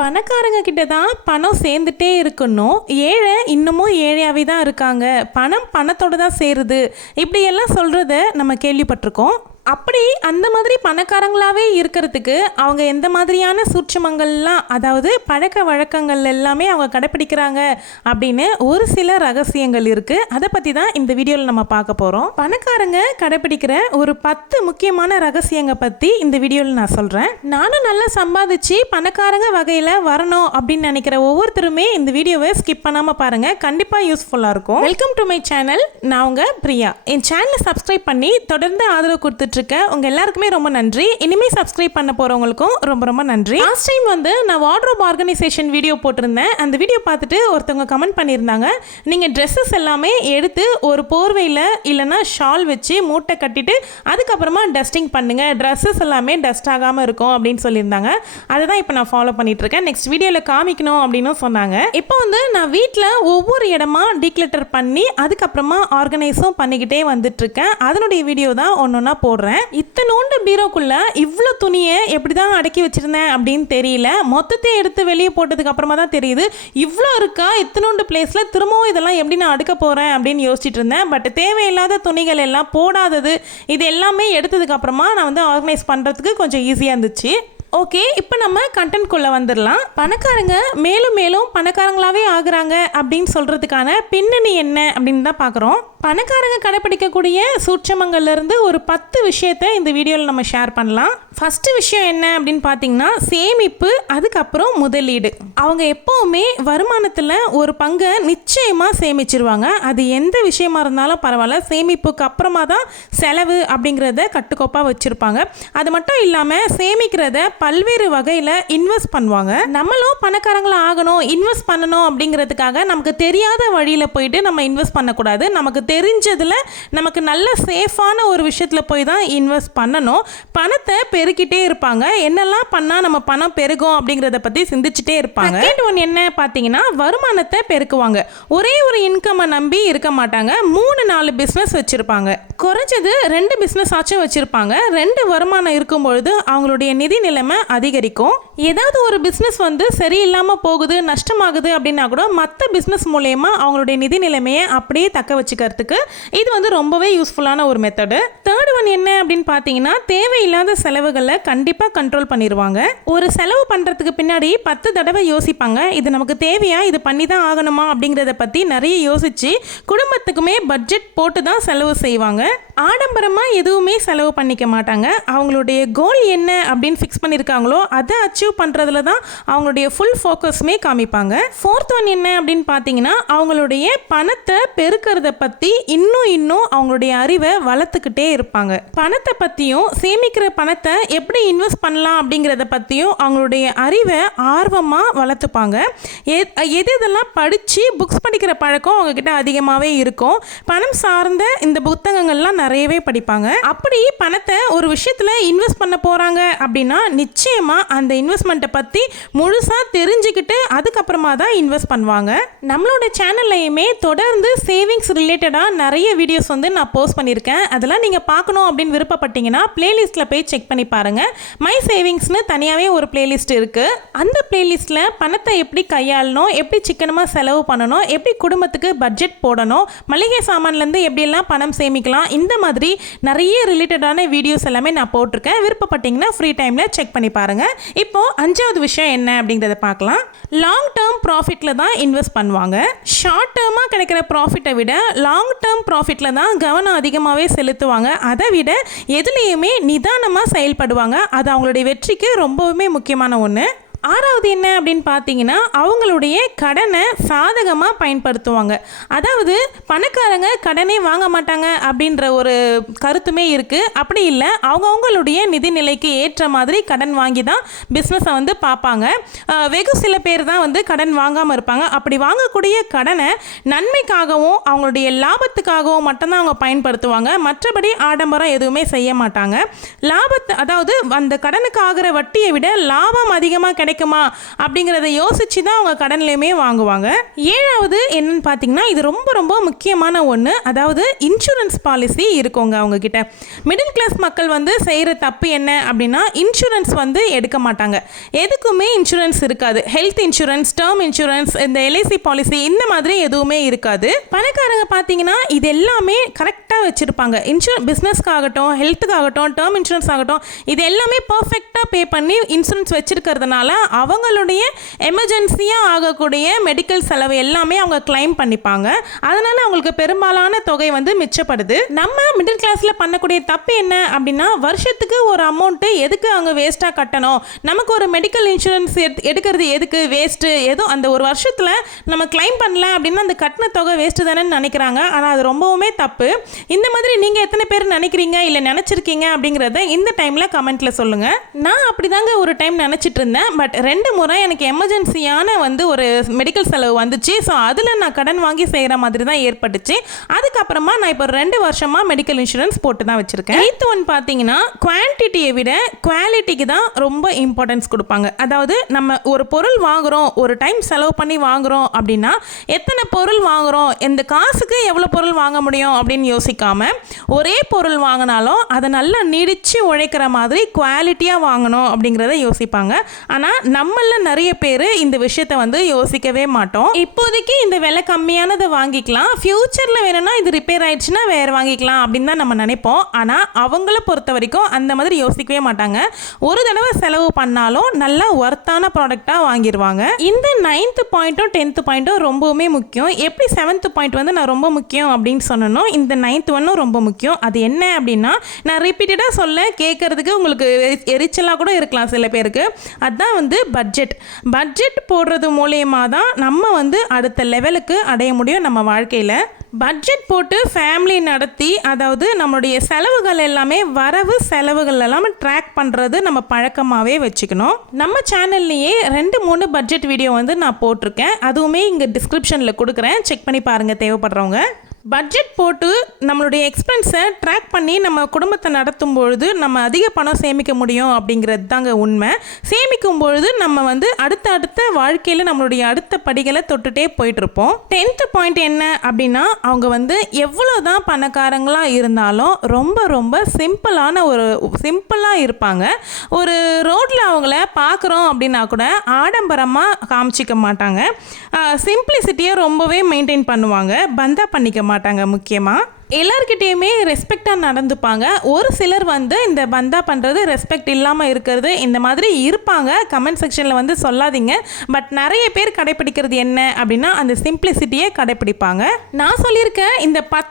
பணக்காரங்க கிட்ட தான் பணம் சேர்ந்துட்டே இருக்கணும், ஏழை இன்னமும் ஏழையாகவே தான் இருக்காங்க, பணம் பணத்தோடு தான் சேருது, இப்படியெல்லாம் சொல்கிறத நம்ம கேள்விப்பட்டிருக்கோம். அப்படி அந்த மாதிரி பணக்காரங்களாகவே இருக்கிறதுக்கு அவங்க எந்த மாதிரியான சூட்சுமங்கள்லாம், அதாவது பழக்க வழக்கங்கள் எல்லாமே அவங்க கடைப்பிடிக்கிறாங்க அப்படின்னு ஒரு சில ரகசியங்கள் இருக்குது. அதை பற்றி தான் இந்த வீடியோவில் நம்ம பார்க்க போகிறோம். பணக்காரங்க கடைப்பிடிக்கிற ஒரு 10 முக்கியமான ரகசியங்களை பற்றி இந்த வீடியோவில் நான் சொல்கிறேன். நானும் நல்லா சம்பாதிச்சு பணக்காரங்க வகையில் வரணும் அப்படின்னு நினைக்கிற ஒவ்வொருத்தருமே இந்த வீடியோவை ஸ்கிப் பண்ணாமல் பாருங்கள், கண்டிப்பாக யூஸ்ஃபுல்லாக இருக்கும். Welcome to my channel. நான் உங்கள் பிரியா. என் சேனலை சப்ஸ்கிரைப் பண்ணி தொடர்ந்து ஆதரவு கொடுத்துட்டு உங்க எல்லாருக்குமே ரொம்ப நன்றி. இனிமே சப்ஸ்கிரைப் பண்ண போறவங்களுக்கும் ரொம்ப ரொம்ப நன்றி. லாஸ்ட் டைம் நான் வார்ட்ரோப் ஆர்கனைசேஷன் வீடியோ போட்டிருந்தேன். அந்த வீடியோ பார்த்துட்டு ஒருத்தவங்க கமெண்ட் பண்ணியிருந்தாங்க, நீங்க ட்ரெஸ்ஸஸ் எல்லாமே எடுத்து ஒரு போர்வையில் இல்லைன்னா ஷால் வச்சு மூட்டை கட்டிட்டு அதுக்கப்புறமா டஸ்டிங் பண்ணுங்க, ட்ரெஸ்ஸஸ் எல்லாமே டஸ்ட் ஆகாமல் இருக்கும் அப்படின்னு சொல்லியிருந்தாங்க. அதை தான் இப்போ நான் ஃபாலோ பண்ணிட்டு இருக்கேன். நெக்ஸ்ட் வீடியோவில் காமிக்கணும் அப்படின்னு சொன்னாங்க. இப்போ நான் வீட்டில் ஒவ்வொரு இடமா டீக்ளட்டர் பண்ணி அதுக்கப்புறமா ஆர்கனைஸும் பண்ணிக்கிட்டே வந்துட்டு இருக்கேன். அதனுடைய வீடியோ தான் ஒன்னொன்னா போடுறேன். இத்தனோண்டு பீரோக்குள்ள இவ்வளோ துணியை எப்படி தான் அடக்கி வச்சிருந்தேன் அப்படின்னு தெரியல. மொத்தத்தை எடுத்து வெளியே போட்டதுக்கு அப்புறமா தான் தெரியுது இவ்வளோ இருக்கா, இத்தனோண்டு பிளேஸில் திரும்பவும் இதெல்லாம் எப்படி நான் அடுக்க போகிறேன் அப்படின்னு யோசிச்சுட்டு இருந்தேன். பட் தேவையில்லாத துணிகள் எல்லாம் போடாதது இது எல்லாமே எடுத்ததுக்கு அப்புறமா நான் ஆர்கனைஸ் பண்ணுறதுக்கு கொஞ்சம் ஈஸியாக இருந்துச்சு. ஓகே, இப்போ நம்ம கண்டென்ட்குள்ளே வந்துடலாம். பணக்காரங்க மேலும் மேலும் பணக்காரங்களாகவே ஆகுறாங்க அப்படின்னு சொல்கிறதுக்கான பின்னணி என்ன அப்படின்னு தான் பார்க்குறோம். பணக்காரங்க கடைப்பிடிக்கக்கூடிய சூட்சமங்கள்லேருந்து ஒரு 10 விஷயத்தை இந்த வீடியோவில் நம்ம ஷேர் பண்ணலாம். ஃபஸ்ட்டு விஷயம் என்ன அப்படின்னு பார்த்தீங்கன்னா சேமிப்பு, அதுக்கப்புறம் முதலீடு. அவங்க எப்போவுமே வருமானத்தில் ஒரு பங்கை நிச்சயமாக சேமிச்சிருவாங்க. அது எந்த விஷயமா இருந்தாலும் பரவாயில்ல, சேமிப்புக்கு அப்புறமா தான் செலவு அப்படிங்கிறத கட்டுக்கோப்பாக வச்சுருப்பாங்க. அது மட்டும் இல்லாமல் சேமிக்கிறத பல்வேறு வகையில் இன்வெஸ்ட் பண்ணுவாங்க. நம்மளும் பணக்காரங்களா ஆகணும், இன்வெஸ்ட் பண்ணணும் அப்படிங்கிறதுக்காக நமக்கு தெரியாத வழியில் போயிட்டு நம்ம இன்வெஸ்ட் பண்ணக்கூடாது. நமக்கு தெரிஞ்சதில் நமக்கு நல்ல சேஃபான ஒரு விஷயத்தில் போய் தான் இன்வெஸ்ட் பண்ணணும். பணத்தை பெருக்கிட்டே இருப்பாங்க. என்னெல்லாம் பண்ணால் நம்ம பணம் பெருகும் அப்படிங்கிறத பற்றி சிந்திச்சுட்டே இருப்பாங்க. செகண்ட் ஒன் என்ன பார்த்தீங்கன்னா வருமானத்தை பெருக்குவாங்க. ஒரே ஒரு இன்கம்மை நம்பி இருக்க மாட்டாங்க. 3-4 பிஸ்னஸ் வச்சுருப்பாங்க. குறைஞ்சது 2 பிஸ்னஸ் ஆச்சும் வச்சுருப்பாங்க. 2 வருமானம் இருக்கும் பொழுது அவங்களுடைய நிதி நிலைமை அதிகரிக்கும். ஏதாவது ஒரு பிஸ்னஸ் சரியில்லாமல் போகுது, நஷ்டமாகுது அப்படின்னா கூட மற்ற பிஸ்னஸ் மூலயமா அவங்களுடைய நிதி நிலைமையை அப்படியே தக்க வச்சுக்கிறதுக்கு இது ரொம்பவே யூஸ்ஃபுல்லான ஒரு மெத்தடு. தேர்ட் ஒன் என்ன அப்படின்னு பார்த்தீங்கன்னா தேவையில்லாத செலவுகளை கண்டிப்பாக கண்ட்ரோல் பண்ணிடுவாங்க. ஒரு செலவு பண்ணுறதுக்கு பின்னாடி 10 தடவை யோசிப்பாங்க, இது நமக்கு தேவையா, இது பண்ணி தான் ஆகணுமா அப்படிங்கிறத பற்றி நிறைய யோசிச்சு குடும்பத்துக்குமே பட்ஜெட் போட்டு தான் செலவு செய்வாங்க. ஆடம்பரமாக எதுவுமே செலவு பண்ணிக்க மாட்டாங்க. அவங்களுடைய கோல் என்ன அப்படின்னு ஃபிக்ஸ் பண்ணியிருக்காங்களோ அதை அச்சீவ் பண்ணுறதுல தான் அவங்களுடைய ஃபுல் ஃபோக்கஸுமே காமிப்பாங்க. ஃபோர்த் ஒன் என்ன அப்படின்னு பார்த்தீங்கன்னா அவங்களுடைய பணத்தை பெருக்கிறத பற்றி இன்னும் அவங்களுடைய அறிவை வளர்த்துக்கிட்டே இருப்பாங்க. பணத்தை பற்றியும் சேமிக்கிற பணத்தை எப்படி இன்வெஸ்ட் பண்ணலாம் அப்படிங்கிறத பற்றியும் அவங்களுடைய அறிவை ஆர்வமாக வளர்த்துப்பாங்க. எதெல்லாம் படித்து புக்ஸ் படிக்கிற பழக்கம் அவங்கக்கிட்ட அதிகமாகவே இருக்கும். பணம் சார்ந்த இந்த புத்தகங்கள்லாம் நிறையவே படிப்பாங்க. அப்படி பணத்தை ஒரு விஷயத்தில் இன்வெஸ்ட் பண்ண போகிறாங்க அப்படின்னா நிச்சயமாக அந்த இன்வெஸ்ட்மெண்ட்டை பற்றி முழுசாக தெரிஞ்சுக்கிட்டு அதுக்கப்புறமா தான் இன்வெஸ்ட் பண்ணுவாங்க. நம்மளோட சேனல்லையுமே தொடர்ந்து சேவிங்ஸ் ரிலேட்டடாக நிறைய வீடியோஸ் நான் போஸ்ட் பண்ணியிருக்கேன். அதெல்லாம் நீங்கள் பார்க்கணும் அப்படின்னு விருப்பப்பட்டீங்கன்னா பிளேலிஸ்ட்டில் போய் செக் பண்ணி பாருங்கள். மை சேவிங்ஸ்னு தனியாகவே ஒரு பிளேலிஸ்ட் இருக்குது. அந்த பிளேலிஸ்ட்டில் பணத்தை எப்படி கையாளணும், எப்படி சிக்கனமாக செலவு பண்ணணும், எப்படி குடும்பத்துக்கு பட்ஜெட் போடணும், மளிகை சாமான்லேருந்து எப்படியெல்லாம் பணம் சேமிக்கலாம், இந்த மாதிரி நிறைய ரிலேட்டடான வீடியோஸ் எல்லாமே நான் போட்டிருக்கேன். விருப்பப்பட்டீங்கன்னா ஃப்ரீ டைமில் செக் பண்ணி பாருங்கள். இப்போது 5வது விஷயம் என்ன அப்படிங்கிறத பார்க்கலாம். லாங் டேர்ம் ப்ராஃபிட்டில் தான் இன்வெஸ்ட் பண்ணுவாங்க. ஷார்ட் டேர்மாக கிடைக்கிற ப்ராஃபிட்டை விட லாங் டேர்ம் ப்ராஃபிட்டில் தான் கவனம் அதிகமாகவே செலுத்துவாங்க. அதை விட எதுலேயுமே நிதானமாக செயல்படுவாங்க. அது அவங்களுடைய வெற்றிக்கு ரொம்பவுமே முக்கியமான ஒன்று. 6வது என்ன அப்படின்னு பார்த்தீங்கன்னா அவங்களுடைய கடனை சாதகமாக பயன்படுத்துவாங்க. அதாவது பணக்காரங்க கடனே வாங்க மாட்டாங்க அப்படின்ற ஒரு கருத்துமே இருக்குது. அப்படி இல்லை, அவங்களுடைய நிதி நிலைக்கு ஏற்ற மாதிரி கடன் வாங்கி தான் பிஸ்னஸை பார்ப்பாங்க. வெகு சில பேர் தான் கடன் வாங்காமல் இருப்பாங்க. அப்படி வாங்கக்கூடிய கடனை நன்மைக்காகவும் அவங்களுடைய லாபத்துக்காகவும் மட்டும்தான் அவங்க பயன்படுத்துவாங்க. மற்றபடி ஆடம்பரம் எதுவுமே செய்ய மாட்டாங்க. லாபத்தை, அதாவது அந்த கடனுக்கு ஆகிற வட்டியை விட லாபம் அதிகமாக கிடைக்குமா அப்படிங்கிறத யோசிச்சு தான் அவங்க கடன்லையுமே வாங்குவாங்க. 7வது என்னன்னு பார்த்தீங்கன்னா, இது ரொம்ப ரொம்ப முக்கியமான ஒன்று. அதாவது இன்சூரன்ஸ் பாலிசி இருக்குங்க அவங்கக்கிட்ட. மிடில் கிளாஸ் மக்கள் வந்து செய்கிற தப்பு என்ன அப்படின்னா, இன்சூரன்ஸ் வந்து எடுக்க மாட்டாங்க. எதுக்குமே இன்சூரன்ஸ் இருக்காது. ஹெல்த் இன்சூரன்ஸ், டேர்ம் இன்சூரன்ஸ், இந்த எல்ஐசி பாலிசி இந்த மாதிரி எதுவுமே இருக்காது. பணக்காரங்க பார்த்தீங்கன்னா இது எல்லாமே கரெக்டாக வச்சுருப்பாங்க. பிஸ்னஸ்க்காகட்டும், ஹெல்த்துக்காகட்டும், டேர்ம் இன்சூரன்ஸ் ஆகட்டும், இது எல்லாமே பர்ஃபெக்டாக பே பண்ணி இன்சூரன்ஸ் வச்சுருக்கிறதுனால அவங்களுடைய எமர்ஜென்சியாக ஆகக்கூடிய மெடிக்கல் செலவு எல்லாமே அவங்க கிளைம் பண்ணிப்பாங்க. அதனால் அவங்களுக்கு பெரும்பாலான தொகை வந்து மிச்சப்படுது. நம்ம மிடில் கிளாஸில் பண்ணக்கூடிய தப்பு என்ன அப்படின்னா, வருஷத்துக்கு ஒரு அமௌண்ட்டு எதுக்கு அவங்க வேஸ்ட்டாக கட்டணும், நமக்கு ஒரு மெடிக்கல் இன்சூரன்ஸ் எடுக்கிறது எதுக்கு வேஸ்ட்டு, ஏதோ அந்த ஒரு வருஷத்தில் நம்ம கிளைம் பண்ணல அப்படின்னா அந்த கட்டின தொகை வேஸ்ட்டு தானே நினைக்கிறாங்க. ஆனால் அது ரொம்பவுமே தப்பு. இந்த மாதிரி நீங்கள் எத்தனை பேர் நினைக்கிறீங்க இல்லை நினச்சிருக்கீங்க அப்படிங்கிறத இந்த டைமில் கமெண்ட்டில் சொல்லுங்கள். நான் அப்படி தாங்க ஒரு டைம் நினச்சிட்டு இருந்தேன். பட் 2 முறை எனக்கு எமர்ஜென்சியான வந்து ஒரு மெடிக்கல் செலவு வந்துச்சு. ஸோ அதில் நான் கடன் வாங்கி செய்கிற மாதிரி தான் ஏற்பட்டுச்சு. அதுக்கப்புறமா நான் இப்போ 2 வருஷமாக மெடிக்கல் இன்சூரன்ஸ் போட்டு தான் வச்சுருக்கேன். 8th ஒன் பார்த்தீங்கன்னா, குவான்டிட்டியை விட குவாலிட்டிக்கு தான் ரொம்ப இம்பார்ட்டன்ஸ் கொடுப்பாங்க. அதாவது நம்ம ஒரு பொருள் வாங்குகிறோம், ஒரு டைம் செலவு பண்ணி வாங்குகிறோம் அப்படின்னா எத்தனை பொருள் வாங்குகிறோம், இந்த காசுக்கு எவ்வளோ பொருள் வாங்க முடியும் அப்படின்னு யோசிக்காமல் ஒரே பொருள் வாங்கினாலும் அதை நல்லா நீடித்து உழைக்கிற மாதிரி குவாலிட்டியாக வாங்கணும் அப்படிங்கிறத யோசிப்பாங்க. ஆனால் நம்மள நிறைய பேர் இந்த விஷயத்தை வந்து யோசிக்கவே மாட்டோம். இப்போதைக்கு இந்த விலை கம்மியானதை வாங்கிக்கலாம், ஃப்யூச்சரில் வேணும்னா இது ரிப்பேர் ஆயிடுச்சுன்னா வேறு வாங்கிக்கலாம் அப்படின்னு தான் நம்ம நினைப்போம். ஆனால் அவங்கள பொறுத்த வரைக்கும் அந்த மாதிரி யோசிக்கவே மாட்டாங்க. ஒரு தடவை செலவு பண்ணாலும் நல்லா ஒர்த்தான ப்ராடக்டாக வாங்கிடுவாங்க. இந்த 9th பாயிண்ட்டும் 10th பாயிண்ட்டும் ரொம்பவுமே முக்கியம். எப்படி 7th பாயிண்ட் வந்து நான் ரொம்ப முக்கியம் அப்படின்னு சொன்னனோ, இந்த 9th ஒன்னும் ரொம்ப முக்கியம். அது என்ன அப்படின்னா, நான் ரிப்பீட்டடாக சொல்ல கேட்கறதுக்கு உங்களுக்கு எரிச்சலாக கூட இருக்கலாம் சில பேருக்கு. அதுதான் வந்து பட்ஜெட் போடுறது மூலியமாக தான் நம்ம வந்து அடுத்த லெவலுக்கு அடைய முடியும் நம்ம வாழ்க்கையில். பட்ஜெட் போட்டு ஃபேமிலி நடத்தி, அதாவது நம்மளுடைய செலவுகள் எல்லாமே வரவு செலவுகள் எல்லாமே ட்ராக் பண்ணுறது நம்ம பழக்கமாகவே வச்சுக்கணும். நம்ம சேனல்லையே 2-3 பட்ஜெட் வீடியோ வந்து நான் போட்டிருக்கேன். அதுவுமே இங்கே டிஸ்கிரிப்ஷனில் கொடுக்குறேன், செக் பண்ணி பாருங்கள் தேவைப்படுறவங்க. பட்ஜெட் போட்டு நம்மளுடைய எக்ஸ்பென்ஸை ட்ராக் பண்ணி நம்ம குடும்பத்தை நடத்தும் பொழுது நம்ம அதிக பணம் சேமிக்க முடியும் அப்படிங்கிறது தாங்க உண்மை. சேமிக்கும் பொழுது நம்ம வந்து அடுத்த வாழ்க்கையில் நம்மளுடைய அடுத்த படிகளை தொட்டுட்டே போயிட்டுருப்போம். 10th பாயிண்ட் என்ன அப்படின்னா, அவங்க வந்து எவ்வளோ தான் பணக்காரங்களாக இருந்தாலும் ரொம்ப ரொம்ப சிம்பிளாக இருப்பாங்க. ஒரு ரோட்டில் அவங்கள பார்க்குறோம் அப்படின்னா கூட ஆடம்பரமாக காமிச்சிக்க மாட்டாங்க. சிம்பிளிசிட்டியை ரொம்பவே மெயின்டைன் பண்ணுவாங்க, பந்தா பண்ணிக்க மாட்டாங்க. முக்கியமாக எல்லார்கிட்டேயுமே ரெஸ்பெக்டாக நடந்துப்பாங்க. ஒரு சிலர் வந்து இந்த பந்தா பண்ணுறது, ரெஸ்பெக்ட் இல்லாமல் இருக்கிறது, இந்த மாதிரி இருப்பாங்க. கமெண்ட் செக்ஷனில் வந்து சொல்லாதீங்க. பட் நிறைய பேர் கடைப்பிடிக்கிறது என்ன அப்படின்னா, அந்த சிம்பிளிசிட்டியை கடைப்பிடிப்பாங்க. நான் சொல்லியிருக்கேன் இந்த 10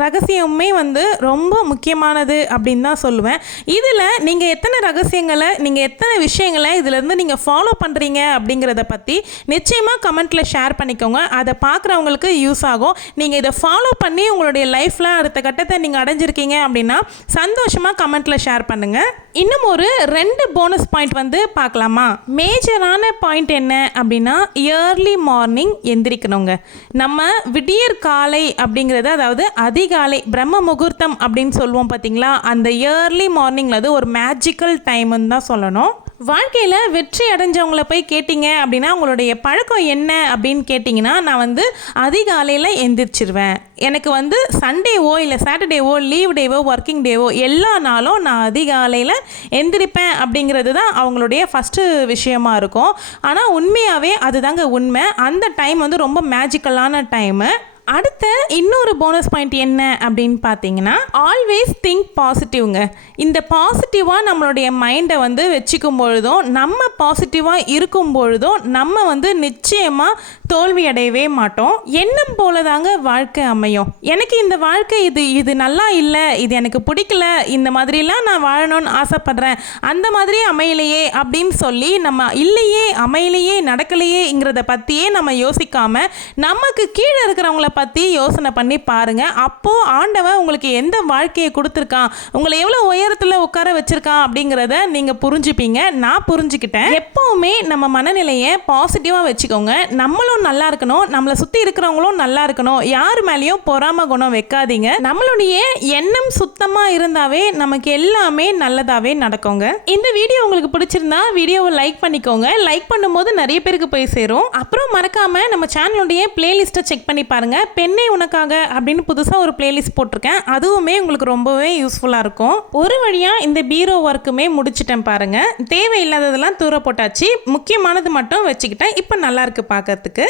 ரகசியமே வந்து ரொம்ப முக்கியமானது அப்படின்னு தான் சொல்லுவேன். இதில் நீங்கள் எத்தனை ரகசியங்களை, நீங்கள் எத்தனை விஷயங்களை இதிலேருந்து நீங்கள் ஃபாலோ பண்ணுறீங்க அப்படிங்கிறத பற்றி நிச்சயமாக கமெண்ட்டில் ஷேர் பண்ணிக்கோங்க. அதை பார்க்குறவங்களுக்கு யூஸ் ஆகும். நீங்கள் இதை ஃபாலோ பண்ணி உங்களுடைய லைஃப்பில் அடுத்த கட்டத்தை நீங்கள் அடைஞ்சிருக்கீங்க அப்படின்னா சந்தோஷமாக கமெண்ட்டில் ஷேர் பண்ணுங்கள். இன்னும் ஒரு 2 போனஸ் பாயிண்ட் வந்து பார்க்கலாமா? மேஜரான பாயிண்ட் என்ன அப்படின்னா, இயர்லி மார்னிங் எந்திரிக்கணுங்க. நம்ம விடியற் காலை அப்படிங்கிறது, அதாவது அதிகாலை பிரம்ம முகூர்த்தம் அப்படின்னு சொல்லுவோம் பார்த்தீங்களா, அந்த இயர்லி மார்னிங்கில் அது ஒரு மேஜிக்கல் டைம்னு தான் சொல்லணும். வாழ்க்கையில் வெற்றி அடைஞ்சவங்கள போய் கேட்டிங்க அப்படின்னா உங்களுடைய பழக்கம் என்ன அப்படின்னு கேட்டிங்கன்னா, நான் வந்து அதிகாலையில் எந்திரிச்சிருவேன். எனக்கு வந்து சண்டேவோ இல்லை சாட்டர்டேவோ, லீவ் டேவோ, ஒர்க்கிங் டேவோ எல்லா நாளும் நான் அதிகாலையில் எந்திரிப்பேன் அப்படிங்கிறது தான் அவங்களுடைய ஃபஸ்ட்டு விஷயமா இருக்கும். ஆனால் உண்மையாகவே அதுதாங்க உண்மை. அந்த டைம் வந்து ரொம்ப மேஜிக்கலான டைமு. அடுத்த இன்னொரு போனஸ் பாயிண்ட் என்ன அப்படின்னு பார்த்தீங்கன்னா, ஆல்வேஸ் திங்க் பாசிட்டிவ்ங்க. இந்த பாசிட்டிவாக நம்மளுடைய மைண்டை வந்து வச்சுக்கும் பொழுதும், நம்ம பாசிட்டிவாக இருக்கும் பொழுதும் நம்ம வந்து நிச்சயமாக தோல்வி அடையவே மாட்டோம். எண்ணம் போல தாங்க வாழ்க்கை அமையும். எனக்கு இந்த வாழ்க்கை இது நல்லா இல்லை, இது எனக்கு பிடிக்கல, இந்த மாதிரிலாம் நான் வாழணும்னு ஆசைப்படுறேன், அந்த மாதிரி அமையலையே அப்படின்னு சொல்லி நம்ம இல்லையே, அமையலையே, நடக்கலையேங்கிறத பற்றியே நம்ம யோசிக்காமல் நமக்கு கீழே இருக்கிறவங்கள பற்றி யோசனை பண்ணி பாருங்கள். அப்போது ஆண்டவன் உங்களுக்கு எந்த வாழ்க்கையை கொடுத்துருக்கான், உங்களை எவ்வளோ உயரத்தில் உட்கார வச்சுருக்கான் அப்படிங்கிறத நீங்கள் புரிஞ்சுப்பீங்க. நான் புரிஞ்சுக்கிட்டேன். எப்போவுமே நம்ம மனநிலையை பாசிட்டிவாக வச்சுக்கோங்க. நம்மளும் நல்லா இருக்கணும், நம்மளை சுற்றி இருக்கிறவங்களும் நல்லா இருக்கணும். யார் மேலேயும் பொறாம குணம் வைக்காதீங்க. நம்மளுடைய எண்ணம் சுத்தமாக இருந்தாவே நமக்கு எல்லாமே நல்லதாகவே நடக்குங்க. இந்த வீடியோ உங்களுக்கு பிடிச்சிருந்தா வீடியோவை லைக் பண்ணிக்கோங்க. லைக் பண்ணும்போது நிறைய பேருக்கு போய் சேரும். அப்புறம் மறக்காம நம்ம சேனலுடைய பிளேலிஸ்ட்டை செக் பண்ணி பாருங்க. பெண்ணே உனக்காக அப்படின்னு புதுசாக ஒரு பிளேலிஸ்ட் போட்டிருக்கேன். அதுவுமே உங்களுக்கு ரொம்பவே யூஸ்ஃபுல்லாக இருக்கும். ஒரு வழியாக இந்த பீரோ ஒர்க்குமே முடிச்சிட்டேன் பாருங்க. தேவையில்லாததெல்லாம் தூர போட்டாச்சு, முக்கியமானது மட்டும் வச்சுக்கிட்டேன். இப்போ நல்லா இருக்கு பார்க்கறதுக்கு.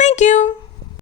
தேங்க்யூ.